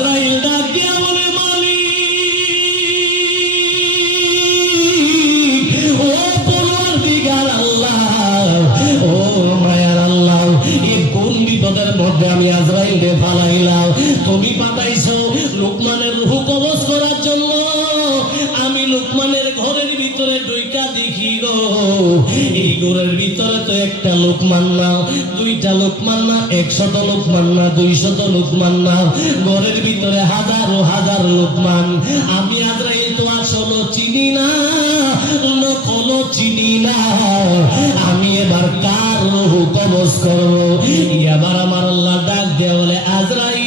আজরাইল ডাক দিয়া বলে মালিক ও পরওয়ারদিগার আল্লাহ ও মায়ার আল্লাহ এই কোন বিপদের মধ্যে আমি আজরাইলকে ফালাইলাম তুমি পাঠাইছো লুকমানের রূহ কবজ করার জন্য আমি লুকমানের ঘরের ভিতরে ঢুইকা দেখি গো এই ঘরের ভিতরে তো একটা লুকমান না দুইটা লুকমান না 100 লুকমান না 200 লুকমান না ঘরের ভিতরে হাজারো হাজার লুকমান আমি আজরাইল তো আসলে চিনি না কোনো চিনি না আমি এবার কার রূহ কবজ করব এবার আমার আল্লাহ ডাক দিয়ে বলে আজরাইল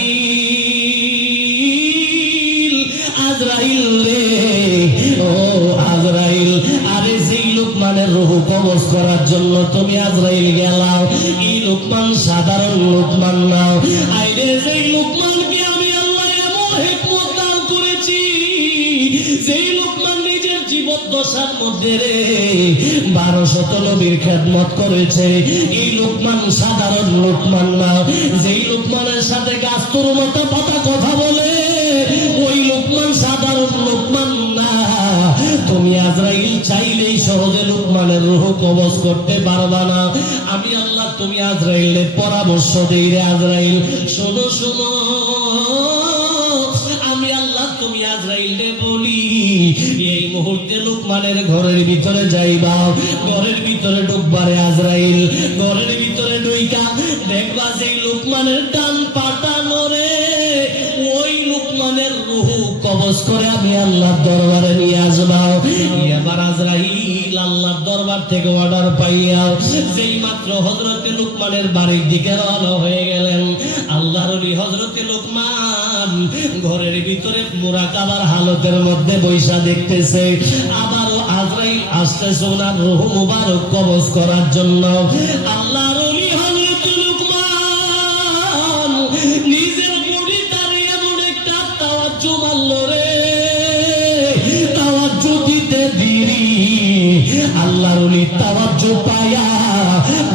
আজরাইল রে ও আজরাইল আরে যেই লুকমানের রূহ কবজ করার জন্য তুমি আজরাইল গেলাও এই লুকমান সাধারণ লুকমান না আইরে যেই লুকমানকে আমি আল্লাহ এমন হিকমত দান করেছি যেই লুকমান নিজের জীবদ্দশার মধ্যে রে 1200 নবীর খেদমত করেছে এই লুকমান সাধারণ লুকমান না যেই লুকমানের সাথে গাছতুর মতো পাতা কথা বলে ওই লুকমান সাধারণ লুকমান না তুমি আজরাইল চাইলেই সহজে লুকমানের রূহ কবজ করতে পারবা না আমি আল্লাহ তুমি আজরাইলের পরামর্শ দেই রে আজরাইল শোনো শোনো আমি আল্লাহ তুমি আজরাইলকে বলি এই মুহূর্তে লুকমানের ঘরের ভিতরে যাইবা ঘরের ভিতরে ঢুকবারে আজরাইল ঘরের ভিতরে ঢুইকা দেখবা যে লুকমানের ডান পাটা নড়ে ওই লুকমানের রূহ কবজ করে আমি আল্লাহর দরবারে নিয়ে আসবা এবার আজরাইল আল্লাহর দরবার থেকে অর্ডার পাইয়া যেই মাত্র হযরতে লুকমানের বাড়ির দিকে রওনা হয়ে গেলেন আল্লাহর ওলি হযরতে লুকমান ঘরের ভিতরে মুরাকাবার হালতের মধ্যে বৈশা দেখতেছে আবারও আজরাইল আসতেছে ওনার রূহ মুবারক কবজ করার জন্য আল্লাহর ওলি হযরতে লুকমান নিজের বডি দাঁড়িয়ে এমন একটা তাওয়াজ্জু মারলো রে তাওয়াজ্জু দিতে দেরি আল্লাহর ওলি তাওয়াজ্জু পায়া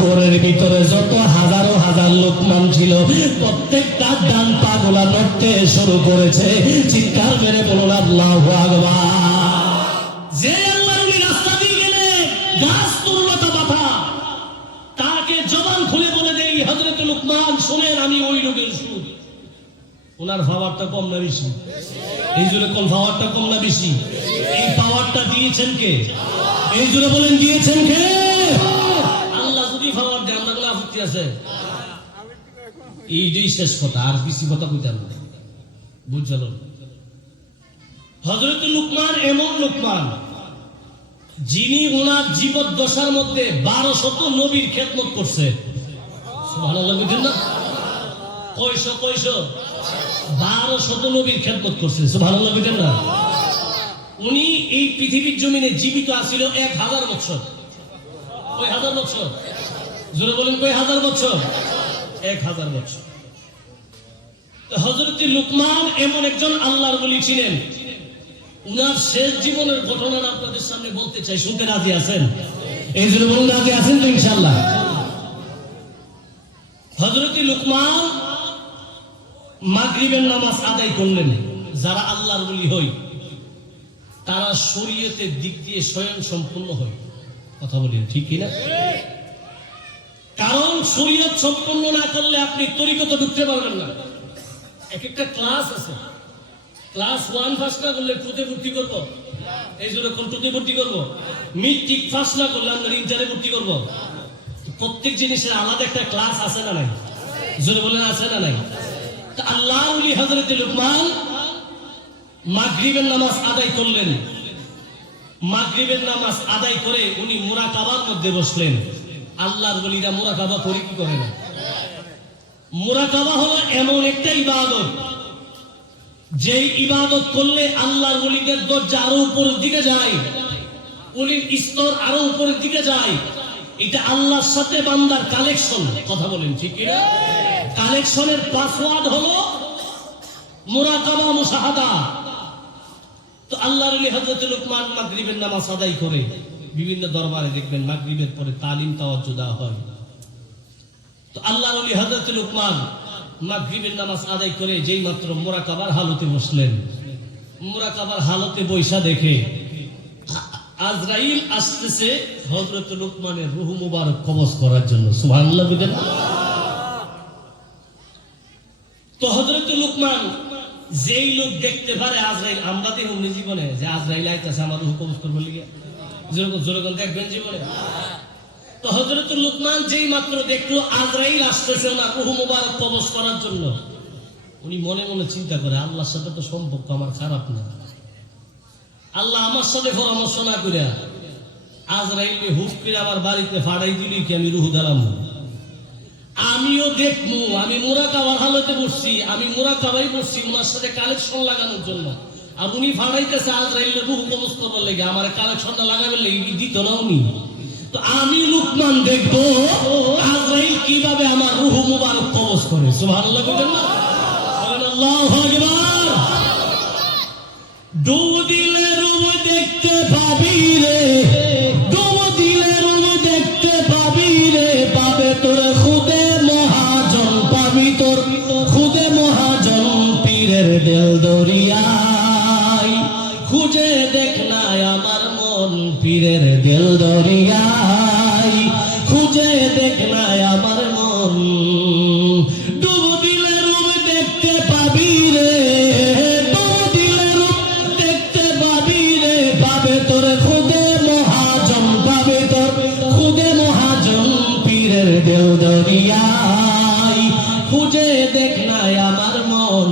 ঘরের ভিতরে যত হাজারো হাজার লুকমান ছিল প্রত্যেকটা ডান পা গুলা নড়তে শুরু করেছে চিৎকার মেরে বলুন আল্লাহু আকবার যে আল্লাহর ওলি রাস্তা দিয়ে গেলে গাছ তুলতা বাধা তাকে জবান খুলে বলে দেই হযরত লুকমান শুনেন আমি ওই লোকের সুর ওনার পাওয়ারটা কম না বেশি এই জুড়ে কোন পাওয়ারটা কম না বেশি এই পাওয়ারটা দিয়েছেন কে এই জুড়ে বলেন দিয়েছেন কে আল্লাহ যদি পাওয়ার দেন আমরা কোনো আপত্তি আছে এইটাই শেষ কথা আর বেশি কথা কইতাম না বুঝছেন হযরত লুকমান এমন লুকমান যিনি ওনার জীবদ্দশার মধ্যে 1200 নবীর খেদমত করছে সুবহানাল্লাহ বুঝেন না কয়শো 1200 নবীর খেদমত করছে সুবহানাল্লাহ বুঝেন না উনি এই পৃথিবীর জমিনে জীবিত আছিল 1000 বছর কয় হাজার বছর জোরে বলেন কয় হাজার বছর 1000 বছর হযরত লুকমান এমন একজন আল্লাহর ওলি ছিলেন উনার শেষ জীবনের ঘটনা আপনাদের সামনে বলতে চাই শুনতে রাজি আছেন এই জন্য বলুন রাজি আছেন তো ইনশাআল্লাহ হযরত লুকমান মাগরিবের নামাজ আদায় করলেন যারা আল্লাহর ওলি হয় তারা শরীয়তের দিক দিয়ে স্বয়ং সম্পূর্ণ হয় কথা বলেন ঠিক কি না কারণ শরীয়ত সম্পূর্ণ না করলে আপনি তরিকতে ঢুকতে পারবেন না এক একটা ক্লাস আছে ক্লাস 1 পাস না করলে 2 তে ভর্তি করব এই জন্য কোন 2 তে ভর্তি করব মেট্রিক পাস না করলে আমরা ইন্টারে ভর্তি করব প্রত্যেক জিনিসের আলাদা একটা ক্লাস আছে না নাই জোরে বলেন আছে না নাই তো আল্লাহর ওলি হযরত লুকমান মাগরিবের নামাজ আদায় করলেন মাগরিবের নামাজ আদায় করে উনি মুরাকাবার মধ্যে বসলেন আল্লাহর ওলিরা মুরাকাবা করে কি করে না মুরাকাবা হলো এমন একটা ইবাদত যে ইবাদত করলে আল্লাহর ওলিদের দরজা আরো উপরের দিকে যায় ওলির স্তর আরো উপরের দিকে যায় এটা আল্লাহর সাথে বান্দার কালেকশন কথা বলেন ঠিক কি না কালেকশনের পাসওয়ার্ড হলো মুরাকাবা মুশাহাদা তো আল্লাহর ওলি হযরত লুকমান মাগরিবের নামাজ আদায় করে বিভিন্ন দরবারে দেখবেন মাগরিবের পরে তালিম তাওয়াজ্জু দেওয়া হয় তো আল্লাহর ওলি হযরত লুকমান মাগরিবের নামাজ আদায় করে যেই মাত্র মুরাকাবার হালতে বসলেন, মুরাকাবার হালতে বৈশা দেখে আজরাইল আসতেছে হযরত লুকমানের রূহ মুবারক কবজ করার জন্য। সুবহানাল্লাহ বলেন। তো হযরত লুকমান যেই লোক দেখতে পারে আজরাইল, আমরা দেখুন জীবনে যে আজরাইল আইতাছে আমার রূহ কবজ করবে লিগে, যেরকম দেখবেন জীবনে। তো হযরত লুকমান যেই মাত্র দেখলো আজরাইল আসতেছে ওনার রূহ মুবারক কবজ করার জন্য, উনি মনে মনে চিন্তা করে আল্লাহর সাথে তো সম্পর্ক আমার খারাপ না, আল্লাহ আমার সাথে পরামর্শ না করে আজরাইলকে হুফ করে আমার বাড়িতে ফাড়াই দিলি কি আমি রূহ দিলাম? আমিও দেখবো, আমি মুরাকাবার হালতে বসছি, আমি মুরাকাবাই বসছি ওনার সাথে কালেকশন লাগানোর জন্য, আর উনি ফাড়াইতেছে আজরাইলের রূহ কবজ করবার লেগে, আমার কালেকশনটা লাগাবার লেগে দিত না উনি। তো আমি লুকমান দেখবো আজরাইল কিভাবে আমার রূহ মুবারক কবজ করে। সুবহানাল্লাহ বলেন না? বলেন আল্লাহু আকবার। ডুব দিলে রূহ দেখতে পাবি রে, ডুব দিলে রূহ দেখতে পাবি রে, পাবে তোর খুদে মহাজন, পাবি তোর খুদে মহাজন পীরের দিল দরিয়ায়, খুঁজে দেখ না আমার মন পীরের দিল দরিয়ায়, খুঁজে দেখ না আমার মন। ডুব দিলে রূহ দেখতে পাবি রে, ডুব দিলে রূহ দেখতে পাবি রে, পাবে তোর খুদে মহাজন, পাবে তোর খুদে মহাজন পীরের দিল দরিয়ায়, খুঁজে দেখ না আমার মন।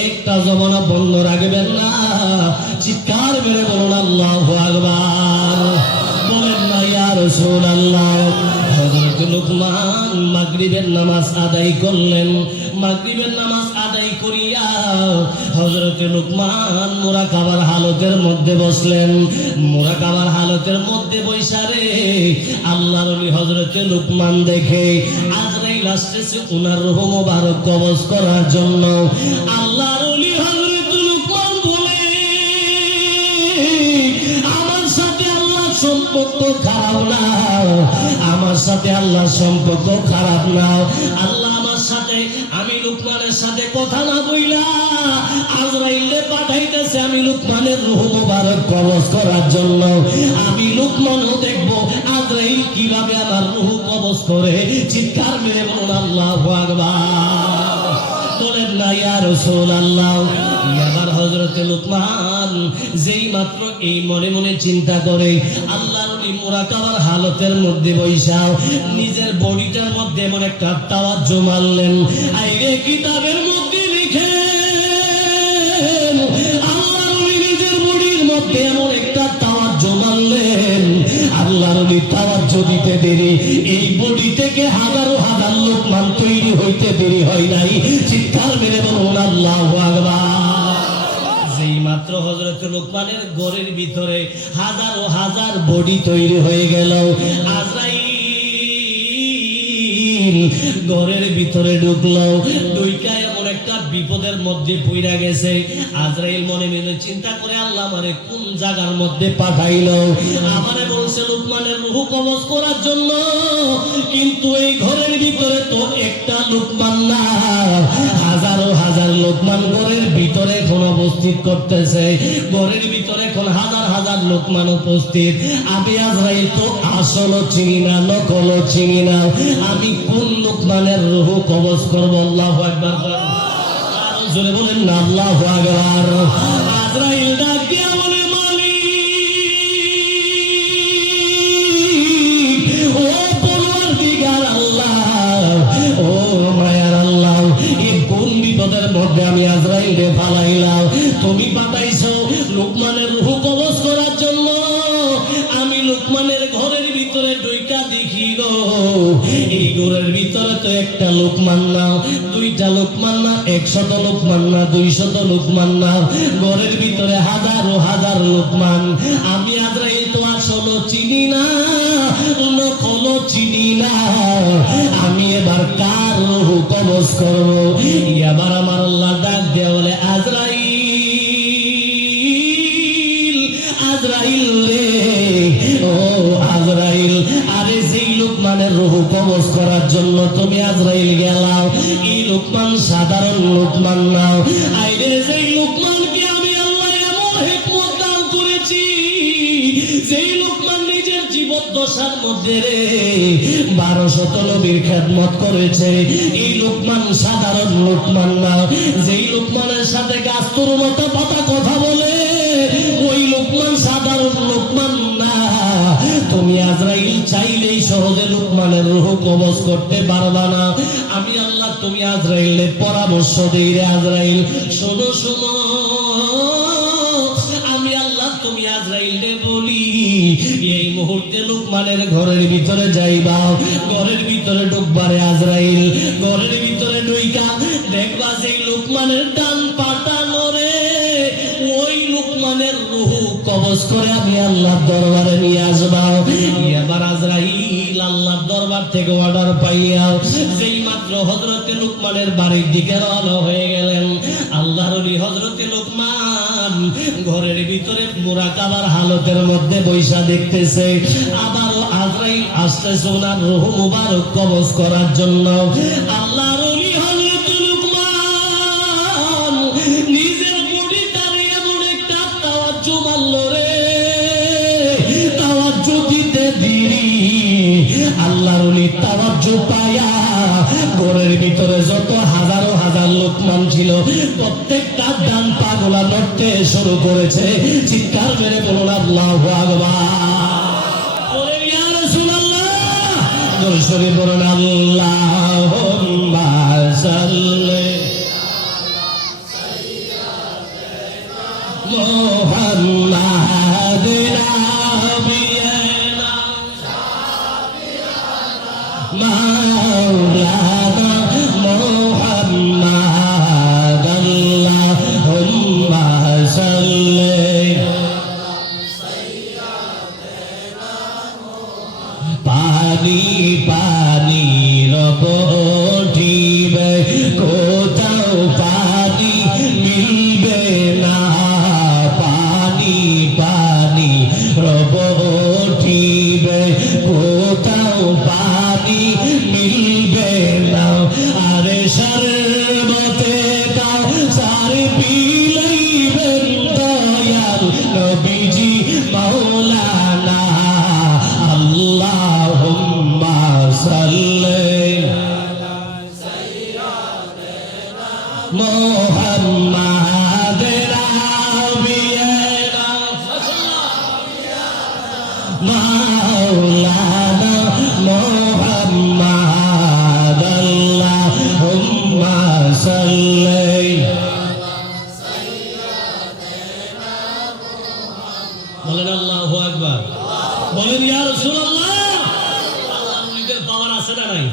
একটা জবানা বন্ধ রাখবেন না, চিৎকার মেরে বলুন আল্লাহু আকবার। বলেন না ইয়া রাসূলুল্লাহ। হযরত লুকমান মাগরিবের নামাজ আদায় করলেন, মাগরিবের নামাজ আদায় করিয়া হযরত লুকমান মুরাকাবার হালতের মধ্যে বসলেন। মুরাকাবার হালতের মধ্যে বৈশা রে আল্লাহর ওলি হযরত লুকমান দেখে আজরাইল আসতেছে ওনার রূহ মুবারক কবজ করার জন্য। আল্লাহর ওলি হযরত লুকমান বলে, আমার সাথে আল্লাহর সম্পর্ক খারাপ না, আমার সাথে আল্লাহর সম্পর্ক খারাপ না। আল্লাহ আমার সাথে, আমি লুকমানের সাথে কথা না বইলা আজরাইলে পাঠাইতেছে আমি লুকমানের রূহ মুবারক কবজ করার জন্য। আমি লুকমানও দেখবো আজরাইল কিভাবে আমার রূহ কবজ করে। চিৎকার মেরে বলুন আল্লাহু আকবার। বলেন না ইয়া রাসূলুল্লাহ। এবার হযরত লুকমান যেই মাত্র এই মনে মনে চিন্তা করে আল্লাহর ওই মুরাকাবার হালতের মধ্যে বৈশা নিজের বডিটার মধ্যে এমন একটা তাওয়াজ্জু মারলেন। আইরে কিতাবের মধ্যে লিখে আল্লাহর ওই নিজের বডির মধ্যে এমন একটা তাওয়াজ্জু মারলেন, আল্লাহর ওই তাওয়াজ্জু দিতে দেরি এই বডি থেকে হাজারো হাজার লুকমান তৈরি হইতে দেরি হয় নাই। চিৎকার মেরে বলুন আল্লাহু আকবার। যেই মাত্র হযরত লুকমানের ঘরের ভিতরে হাজারো হাজার বডি তৈরি হয়ে গেল, আজরাইল ঘরের ভিতরে ঢুকলো, ঢুইকা এমন একটা বিপদের মধ্যে পইড়া গেছে। আজরাইল মনে মনে চিন্তা করে আল্লাহ আমারে কোন জায়গার মধ্যে পাঠাইলো, আমারে বলছে লুকমানের রূহ কবজ করার জন্য, কিন্তু এই ঘরের ভিতরে তো একটা লুকমান না, হাজারো হাজার লুকমান ঘরের ভিতরে এখন উপস্থিত করতেছে, ঘরের ভিতরে এখন হাজার হাজার লুকমান উপস্থিত। আমি আজরাইল তো আসলও চিনি না, নকলও চিনি না, আমি কোন লুকমানের রূহ কবজ করবো? আল্লাহু আকবার। আরো জোরে বলেন না আল্লাহু আকবার। আজরাইল ডাক দিয়া বলে, মালিক ও পরওয়ারদিগার আল্লাহ, ও মায়ার আল্লাহ, এই কোন বিপদের মধ্যে আমি আজরাইলকে ফালাইলাম? তুমি পাঠাইছো লুকমানের রূহ কবজ করার জন্য। আমি লুকমানের ঘরের ভিতরে ঢুইকা দেখি গো, এই ঘরের ভিতরে তো একটা লুকমান না, দুইটা লুকমান না, 100 লুকমান না, 200 লুকমান না, ঘরের ভিতরে হাজারো হাজার লুকমান। আমি আজরাইল তো আসলও চিনি না, নকলও চিনি না, আমি এবার কার রূহ কবজ করবো? এবার আমার আল্লাহ ডাক দেয়া বলে, আজরাইল, আজরাইল রে, ও আজরাইল, আরে যেই লুকমানের রূহ কবজ করার জন্য তুমি আজরাইল গেলাও, এই লোকমান সাধারণ লোকমান না, আইরে যেই লোকমানকে আমি আল্লাহ এমন হিকমত দান করেছি, যেই লোকমান নিজের জীবদ্দশার মধ্যে রে 1200 নবীর খেদমত করেছে। এই লোকমান সাধারণ লোকমান না, যেই লোকমানের সাথে গাছতর মতো পাতা কথা বলে ওই লোকমান সাধারণ লোকমান না। তুমি আজরাইল চাইলেই সহজে লোকমানের রূহ কবজ করতে পারবা না। আমি আল্লাহ তুমি আজরাইলের পরামর্শ দেই রে আজরাইল, শোনো শোনো, আমি আল্লাহ তুমি আজরাইলে বলি এই মুহূর্তে লোকমানের ঘরের ভিতরে যাইবা, ঘরের ভিতরে ঢুকবারে আজরাইল, ঘরের ভিতরে ঢুইকা দেখবা যে লোকমানের ডান পাটা নড়ে, ওই লোকমানের রূহ কবজ করে আমি আল্লাহর দরবারে নিয়ে আসবা। এবার আজরাইল আল্লাহর দরবার থেকে অর্ডার পাইয়া যেই মাত্র হযরতে লোকমানের বাড়ির দিকে রওনা হয়ে গেলেন, আল্লাহর ওলি হযরতে লোকমান ঘরের ভিতরে মুরাকাবার হালতের মধ্যে বৈশা দেখতেছে। আবারও আজরাইল আসতেছে ওনার রূহ মুবারক কবজ করার জন্য। আল্লাহর ওলি হযরতে লোকমান নিজের বডি দাঁড়িয়ে এমন একটা তাওয়াজ্জু মারলো রে, তাওয়াজ্জু দিতে দেরি, আল্লাহর ওলি তাওয়াজ্জু পায়া ঘরের ভিতরে যত হাজারো হাজার লোকমান ছিল প্রত্যেকটা ডান পা গুলা নড়তে শুরু করেছে। চিৎকার মেরে বলুন আল্লাহু আকবার। বলেন ইয়া রাসূলুল্লাহ, জোরে সরে বলুন আল্লাহুম্মা সাল্লি মুহাম্মাদিন নাবিয়িনা মাওলানা মুহাম্মাদ, আল্লাহুম্মা সাল্লি পানি পানি রব উঠিবে, কোথাও পানি মিলবে না, পানি পানি রব উঠিবে, কোথাও পানি মিলবে না, আরে শরবতে কাউসার পিলাইবেন দয়াল নবীজি মাওলানা, আল্লাহুম্মা সাল্লি মুহাম্মাদিন নাবিয়িনা মাওলানা মুহাম্মাদ, আল্লাহুম্মা সাল্লি। বলেন আল্লাহু আকবার, বলেন ইয়া রাসূলুল্লাহ। আল্লাহর ওলিদের পাওয়ার আছে না নাই?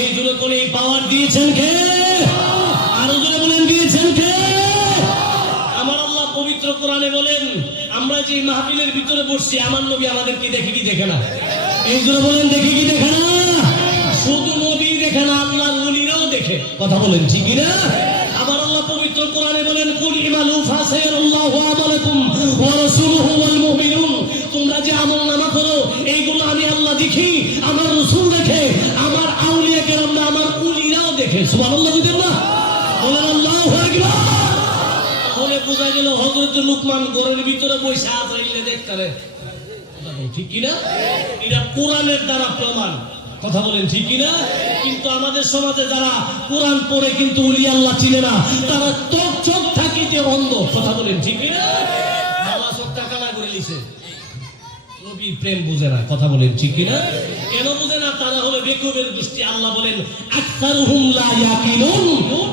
এই জন্য কোন এই পাওয়ার দিয়েছেন কে? আরো জোরে বলেন দিয়েছেন কে? আমার আল্লাহ পবিত্র কোরআনে বলেন, আমরা যে মাহফিলের ভিতরে বসছি আমার নবী আমাদেরকে দেখে কি দেখে না? এই জন্য বলেন দেখে কি দেখে না? শুধু নবী দেখে না, আল্লাহর ওলিরাও দেখে। কথা বলেন ঠিক কি না? আবার আল্লাহ পবিত্র কোরআনে বলেন, কুল ইমালু ফাসায়ারাল্লাহু আমালাকুম ওয়া রাসূলুহু ওয়াল মুমিনুন, তোমরা যে আমলনামা করো এইগুলো আমি আল্লাহ দেখি, আমার রাসূল দেখে, আমার আউলিয়া কেরামরা, আমার ওলিরাও দেখে। সুবহানাল্লাহ দিবেন না? বলেন আল্লাহু আকবার। তাহলে বোঝা গেল হযরত লোকমান ঘরের ভিতরে বসে আজরাইলে দেখতারে। ঠিক কি না? এটা কোরআনের দ্বারা প্রমাণ। কথা বলেন ঠিক কি না? কিন্তু আমাদের সমাজে যারা কোরআন পড়ে কিন্তু ওলি আল্লাহ চিনে না, তারা চোখ থাকিতে অন্ধ। কথা বলেন ঠিক কি না? বাবা চোখটা কালা করে লিছে, নবী প্রেম বুঝে না। কথা বলেন ঠিক কি না? কেন বুঝে না? তারা হলো বেকুবের গোষ্ঠী। আল্লাহ বলেন আকসারুহুম লা ইয়াকিলুন।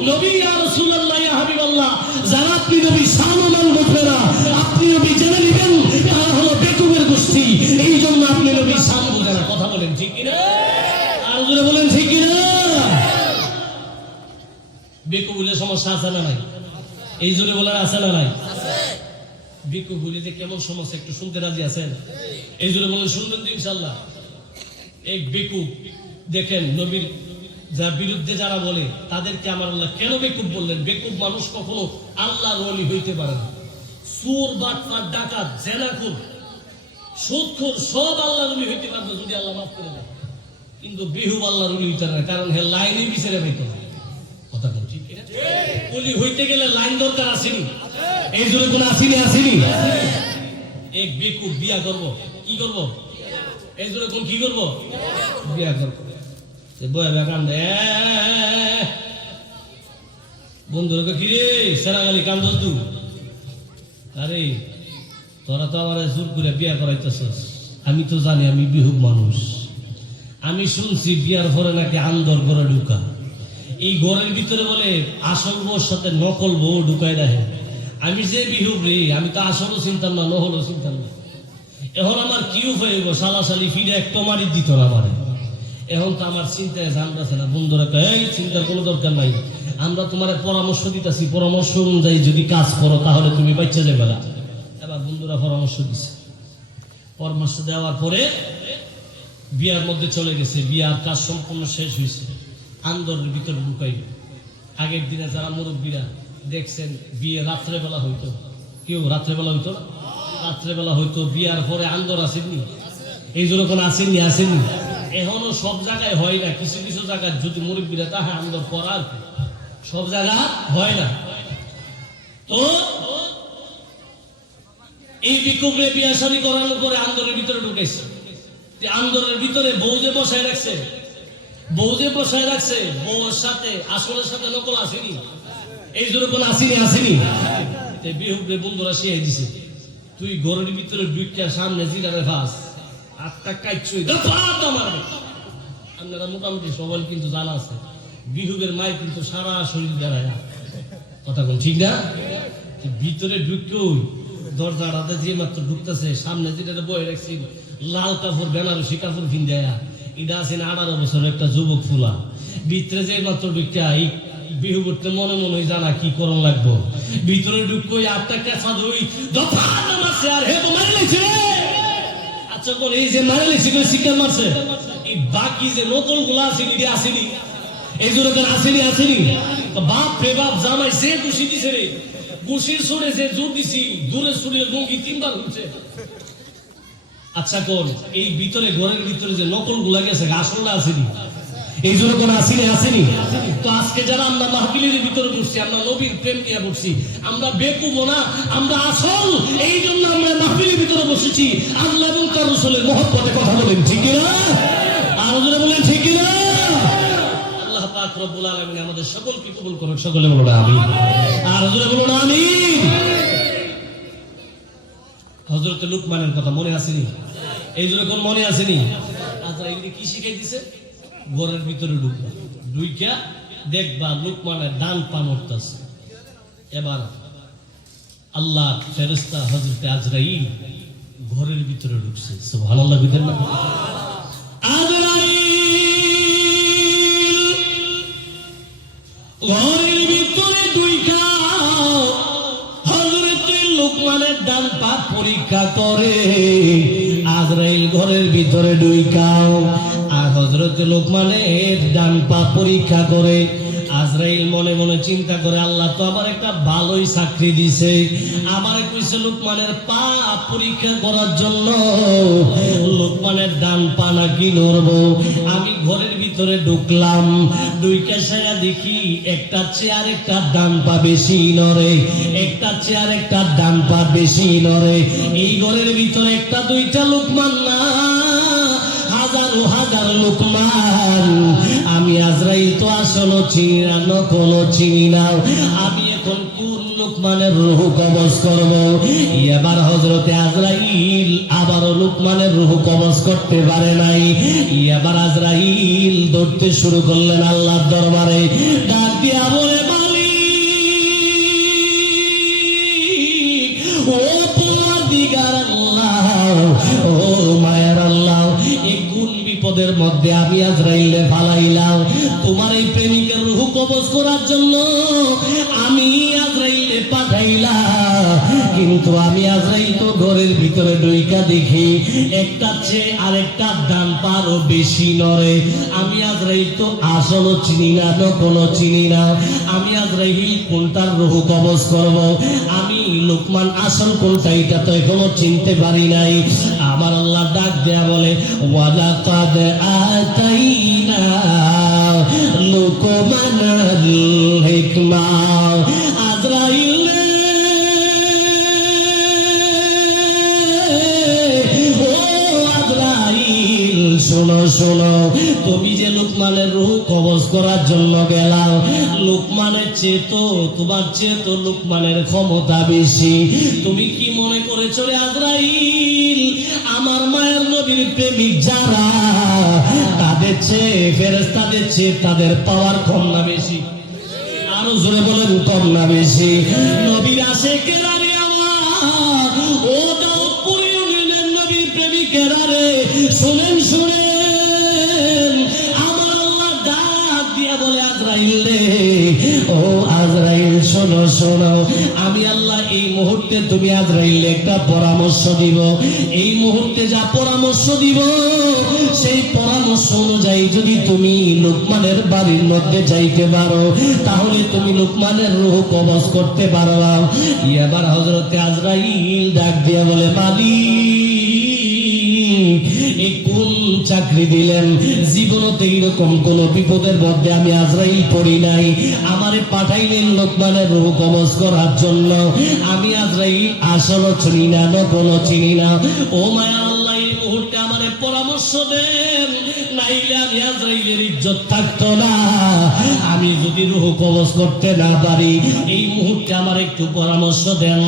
নবী ইয়া রাসূলুল্লাহ ইয়া হাবিবাল্লাহ, যারা আপনি নবী সালমান বুঝবে না, আপনি নবী জেনে নেবেন তারা হলো বেকুবের গোষ্ঠী। এই জন্য আপনি নবী সাম বুঝে না। কথা বলেন ঠিক কি না? আর জোরে বলেন ঠিক কি না? বেকুবের সমস্যা আছে না নাই? এই জোরে বলার আছে না নাই? বেকুব বলে যে কেমন সমস্যা একটু শুনতে রাজি আছেন? এই জন্য বলেন শুনবেন তো ইনশাআল্লাহ। এক বেকুব দেখেন, নবীর যার বিরুদ্ধে যারা বলে তাদেরকে আমার আল্লাহ কেন বেকুব বললেন? বেকুব মানুষ কখনো আল্লাহর ওলি হইতে পারে না। সুর, বাটপার, ডাকাত, জেনাখুর, সুদখোর সব আল্লাহর ওলি হইতে পারবে যদি আল্লাহ মাফ করে দেয়। কিন্তু বেহুব আল্লাহর ওলি হইতে না, কারণ হে লাইনে বিচারে পেত। ওলি হইতে গেলে লাইন দরকার আসেনি, এই জন্য কোন আসেনি। এক বেকুব বিয়া করব, কি করব? এই জন্য কোন কি করব? বিয়া করব। বয়া বেকান দে বন্ধুরা, কি রে সেরাগালি কান্দস তু? আরে তোরা তো আমার জোর করে বিয়া করাইতেছস। আমি তো জানি আমি বিহুব মানুষ। আমি শুনছি বিয়ার পরে নাকি আন্দর ঘরে ঢুকা, এই ঘরের ভিতরে বলে আসল বউর সাথে নকল বউ ঢুকাই রাখে। আমি যে বিহুব রে, আমি তো আসলও চিন্তাম না, নহলও চিন্তাম না। এখন আমার কি উপায় হইব? সালাসালি ফিরে একটা মারি দিত না আমারে। এখন তো আমার চিন্তায় জানতেছে না। বন্ধুরা এই চিন্তার কোনো দরকার নাই, আমরা তোমার পরামর্শ দিতেছি, পরামর্শ অনুযায়ী যদি কাজ করো তাহলে তুমি বাচ্চা যাবে না। এবার বন্ধুরা পরামর্শ দিছে, পরামর্শ দেওয়ার পরে বিয়ার মধ্যে চলে গেছে। বিয়ার কাজ সম্পূর্ণ শেষ হয়েছে। আন্দরের ভিতরে ঢুকাই। আগের দিনে যারা মুরব্বীরা দেখছেন বিয়ে রাত্রেবেলা হইতো, কেউ রাত্রেবেলা হইতো না, রাত্রেবেলা হইতো। বিয়ার পরে আন্দর আসেননি, এই জন্য কোনো আসেননি। এখনো সব জায়গায় হয় না, কিছু কিছু জায়গায় যদি মুরব্বীরা তাহা আন্দর করার, সব জায়গা হয় না। তো এই বিক্ষোভে বিয়া শাদী করানোর পরে আন্দরের ভিতরে ঢুকেছে। আন্দরের ভিতরে বউ যে বসায় রাখছে, বউর সাথে আসলের সাথে নকল আসেনি, এই জন্য কোনো আসেনি। বিহুবে বন্ধুরা শিয়ে দিছে, তুই ঘরের ভিতরে ঢুকে সামনে জিরারে ফাঁস আটটা কাইছুই মারবে। আপনারা মোটামুটি সবাই কিন্তু জানা আছে, বিহুবের মায়ের কিন্তু সারা শরীর বেড়ায়, কথা কোন ঠিক না? ভিতরে ঢুকে দরজাটাতে যে মাত্র ঢুকতেছে, সামনে যেটা বয়ে রাখছি লাল কাপড় বেনারসি কাপড় কিন দেয়া, এটা আছে 18 বছরের একটা যুবক ফুলা। ভিতরে যে মাত্র ঢুকে এই বিহু করতে মনে মনে জানা কি করণ লাগবো। ভিতরে ঢুকো আটটা কেঁচা ধুই দফা নামাছে আর হে তো মারি লাইছে। আচ্ছা কোন এই যে মারি লাইছে কোন শিকার মারছে, এই বাকি যে নকল গুলা আছে এটা আসেনি, এই জন্য আসেনি। বাপ রে বাপ, জামাই সে খুশি দিছে রে, খুশির সুরে যে জোর দিছি, দূরে সুরে গঙ্গি 3 বার হচ্ছে। আচ্ছা কোন এই ভিতরে ঘরের ভিতরে যে নকল গুলা গেছে আসলটা আসেনি, এই জন্য কোন আসেনি। তো আজকে যারা আমরা মাহফিলের ভিতরে বসছি, আমরা নবীর প্রেম নিয়ে বসছি, আমরা বেকুব না, আমরা আসল। এই জন্য আমরা মাহফিলের ভিতরে বসেছি, আল্লাহ এবং তার রাসূলের মহব্বতে কথা বলেন, ঠিক না? আর যারা বলেন ঠিক না? আল্লাহ পাক রব্বুল আলামিন আমাদের সকলকে কবুল করুন, সকলে বলুন আমিন। আর যারা বলুন আমিন। হযরত লুকমানের কথা মনে আসেনি? এই জন্য কোন মনে আসেনি? আজরাইল কি শিখাই দিছে? ঘরের ভিতরে ঢুইকা দেখবা লুকমানের ডান পা নড়তাছে। এবার আল্লাহ ফেরেশতা হযরত আজরাইল ঘরের ভিতরে ঢুকছে। সুবহানাল্লাহ বিদেন না? আজরাইল ঘরের ভিতরে ঢুইকা হযরত লুকমানের ডান পা পরীক্ষা করে। আজরাইল ঘরের ভিতরে ঢুইকাও আর হযরত লুকমানের ডান পা পরীক্ষা করে। আজরাইল মনে মনে চিন্তা করে, আল্লাহ তো আমার একটা ভালোই চাকরি দিছে, আমার কইছে লুকমানের পা পরীক্ষা করার জন্য, লুকমানের ডান পা নাকি নড়বো। আমি ঘরের ভিতরে ঢুকলাম, ঢুইকা সারা দেখি একটা চেয়ার একটা ডান পা বেশি নড়ে, একটা চেয়ার একটা ডান পা বেশি নড়ে। এই ঘরের ভিতরে একটা দুইটা লুকমান না, হাজারো হাজার লুকমান। আমি আজরাইল তো আসলে চিনি না, নকল চিনি না। আমি এখন কোন লুকমানের রূহ কবজ করব? এবার হযরতে আজরাইল আবারও লুকমানের রূহ কবজ করতে পারে নাই। এবার আজরাইল দৌড়তে শুরু করলেন আল্লাহর দরবারে, ডাক দিয়া বলে, মালিক ও পরওয়ারদিগার আল্লাহ, ও মায়ের আল্লাহ, এই কোন বিপদের মধ্যে আমি আজরাইলে ফালাইলাম? তোমার এই প্রেমিকের রূহ কবজ করার জন্য আমি আজরাইলে পাঠাইলাম, কিন্তু আমি আজরাইল তো ঘরের ভিতরে ঢুইকা দেখি একটা চেয়ে আরেকটা ডান পারও বেশি নড়ে। আমি আজরাইল তো আসলও চিনি না, নকলও চিনি না। আমি আজরাইল কোনটার রূহ কবজ করব? আমি লুকমান আসল কোনটা এটা তো এখনো চিনতে পারি নাই। আমার আল্লাহ ডাক দেয়া বলে, ওয়ালাকাদ আতাইনা লুকমানাল হিকমা আজরাইল শোনো শোনো, তুমি যে লুকমানের রূহ কবজ করার জন্য গেলাম, লুকমানের চেয়ে তো তোমার চেয়ে তো লুকমানের ক্ষমতা বেশি। তুমি কি মনে করেছো রে আজরাইল, আমার মায়ের নবীর প্রেমিক যারা, তাদের চেয়ে ফেরেশতাদের চেয়ে তাদের পাওয়ার কম না বেশি? আরো জোরে বলেন, কম না বেশি? নবীর আশিকেরা রে আমার, ও দাউদপুর ইউনিয়নের নবীর প্রেমিকেরা রে, শুনেন শুনেন, আমার আল্লাহ ডাক দিয়া বলে আজরাইল রে, ও আজরাইল শোনো শোনো, আমি আল্লাহ এই মুহূর্তে তুমি আজরাইল একটা পরামর্শ দিব। এই মুহূর্তে যা পরামর্শ দিব, সেই পরামর্শ অনুযায়ী যদি তুমি লুকমানের বাড়ির মধ্যে যাইতে পারো, তাহলে তুমি লুকমানের রূহ কবজ করতে পারবা। এবার হযরতে আজরাইল ডাক দিয়া বলে, মালিক এই কোন চাকরি দিলেন? জীবনতে এইরকম কোন বিপদের মধ্যে আমি আজরাইল পড়ি নাই। আমারে পাঠাইলেন লোকমানের রূহ কবজ করার জন্য। আমি আজরাইল আসলে চিনি না, নকল চিনি না। ও মায়া আল্লাহ, এই মুহূর্তে আমারে পরামর্শ দেন, নাইলে আমি আজরাইলের ইজ্জত থাকতো না। আমি যদি রূহ কবজ করতে না পারি, এই মুহূর্তে আমার একটু পরামর্শ দেন।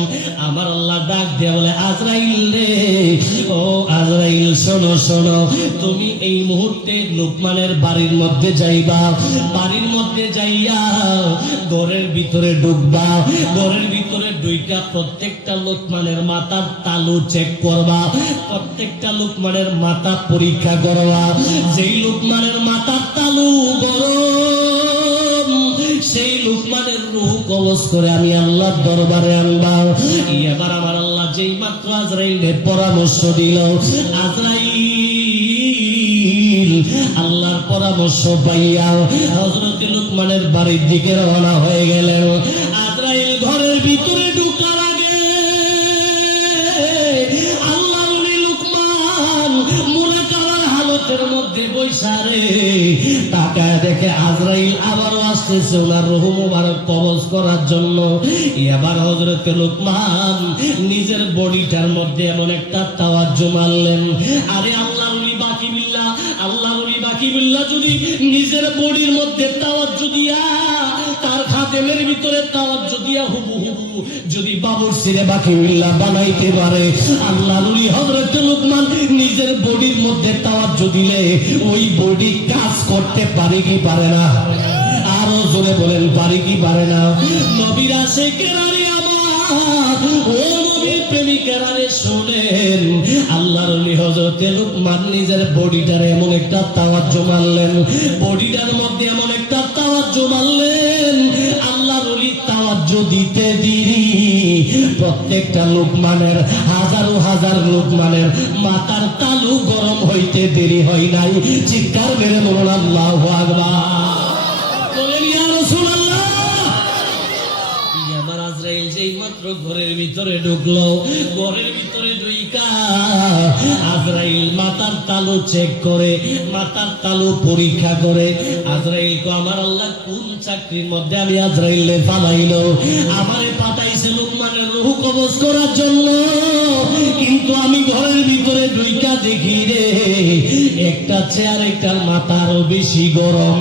আমার আল্লাহ ডাক দিয়ে বলে, আজরাইল রে, ও আজরাইল শোনো শোনো, তুমি এই মুহূর্তে লুকমানের বাড়ির মধ্যে যাইবা। বাড়ির মধ্যে যাইয়া ঘরের ভিতরে ঢুকবা। ঘরের ভিতরে ঢুইকা প্রত্যেকটা লুকমানের মাথার তালু চেক করবা। প্রত্যেকটা লুকমানের মাথা পরীক্ষা করবা। যেই লুকমানের মাথার তালু গরম, সেই লুকমানের রূহ কবজ করে আমি আল্লাহর দরবারে আনবা। এবার আমার আল্লাহ যেই মাত্র আজরাইলের পরামর্শ দিল, আজরাইল আল্লাহর পরামর্শ পাইয়া হযরত লুকমানের বাড়ির দিকে রওনা হয়ে গেলেন। আজরাইল ঘরের ভিতরে ঢোকার আগে আল্লাহর ওলি লুকমান মুনাকাবার হালতের মধ্যে বৈশা রে, তাকায় দেখে আজরাইল আবারও আসতেছে ওনার রূহ মুবারক কবজ করার জন্য। এবার হযরত লুকমান নিজের বডিটার মধ্যে এমন একটা তাওয়াজ্জু মারলেন। আরে আল্লাহর ওলি বাকি বিল্লাহ, আল্লাহর ওলি বাকি বিল্লাহ যদি নিজের বডির মধ্যে তাওয়াজ্জু দিয়া, তার খাদেমের ভিতরে তাওয়াজ্জু দিয়া হুবহু যদি বাবুরসিরে বাকি বিল্লাহ বানাইতে পারে, আল্লাহর ওলি হযরত লুকমান নিজের বডির মধ্যে তাওয়াজ্জু দিলে ওই বডি কাজ করতে পারে কি পারে না? আরো জোরে বলেন, পারে কি পারে না? নবীর আশিকেরা রে আমার, ও নবীর প্রেমিকেরা রে শোনেন, আল্লাহর ওলি হযরত লুকমান নিজের বডিটারে এমন একটা তাওয়াজ্জু মারলেন, বডিটার মধ্যে এমন একটা তাওয়াজ্জু মারলেন, আল্লাহর ওলি তাওয়াজ্জু দিতে দেরি প্রত্যেকটা লুকমানের, হাজারো হাজার লুকমানের মাথার তালু গরম হইতে দেরি হয় নাই। চিৎকার মেরে বলুন আল্লাহু আকবার। বলেন ইয়া রাসূলুল্লাহ। এবার আজরাইল যেই মাত্র ঘরের ভিতরে ঢুকলো, ঘরের ভিতরে ঢুইকা আজরাইল মাথার তালু চেক করে, মাথার তালু পরীক্ষা করে। আজরাইল কো, আমার আল্লাহ কোন চাকরির মধ্যে আমি আজরাইলে পাঠাইলো? আমারে পাঠাইছে লুকমানের রূহ কবজ করার জন্য, কিন্তু আমি ঘরের ভিতরে ঢুইকা দেখি রে, একটা চেয়ার একটার মাথা আরো বেশি গরম,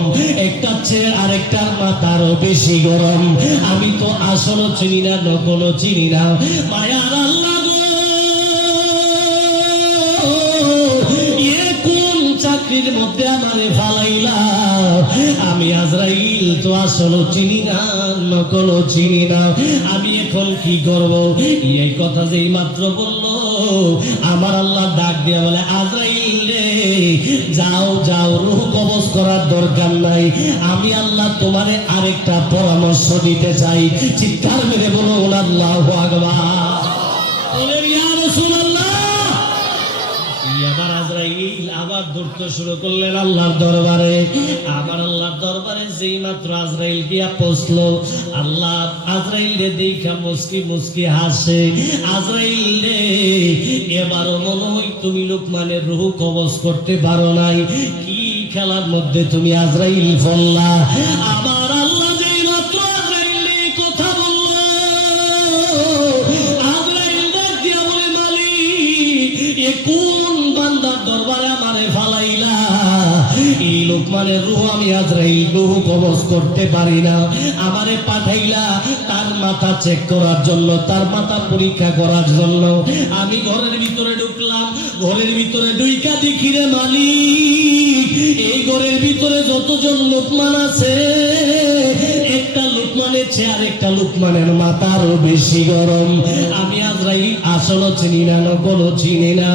একটা চেয়ার আরেকটার মাথা আরো বেশি গরম। আমি তো আসলে চিনি না, নকল চিনি না। মায়ার আল্লাহ গো, এ কোন চাকরির মধ্যে আমারে ফালাইলা? আমি আজরাইল তো আসলে চিনি না, নকল চিনি না। আমি এখন কি করব? এই কথা যেই মাত্র বললো, আমার আল্লাহ ডাক দিয়ে বলে, আজরাইল রে, যাও যাও, রূহ কবজ করার দরকার নাই। আমি আল্লাহ তোমারে আরেকটা পরামর্শ দিতে চাই। চিৎকার মেরে বলুন আল্লাহু আকবার। বলেন ইয়া রাসূলুল্লাহ। এবার আজরাইল আবার দৌড়তে শুরু করলেন আল্লাহর দরবারে। আবার আল্লাহর দরবারে যেই মাত্র আজরাইল গিয়া পৌঁছলো, আল্লাহ আজরাইল রে দেখা মুস্কি মুস্কি হাসে। আজরাইল রে, এবারও মনে হয় তুমি লুকমানের রূহ কবজ করতে পারো নাই। কি খেলার মধ্যে তুমি আজরাইল ফল্লা। আবার আল্লাহ যেই মাত্র আজরাইল কথা বললো, আজরাইল ডাক দিয়া বলে, মালিক এ কোন বান্দার দরবারে আমারে ফালাইলা? এই লোকমানের রূহ আমি আজরাইল রূহ কবজ করতে পারি না, আমারে পাঠাইলা তার মাথা চেক করার জন্য, তার মাথা পরীক্ষা করার জন্য। আমি ঘরের ভিতরে ঢুকলাম, ঘরের ভিতরে ঢুইকা দেখি রে মালিক, এই ঘরের ভিতরে যতজন লোকমান আছে, একটা লোকমানের চেয়ে আর একটা লোকমানের মাথা আরো বেশি গরম। আমি আজরাইল আসলে চিনি না, কোনো চিনি না।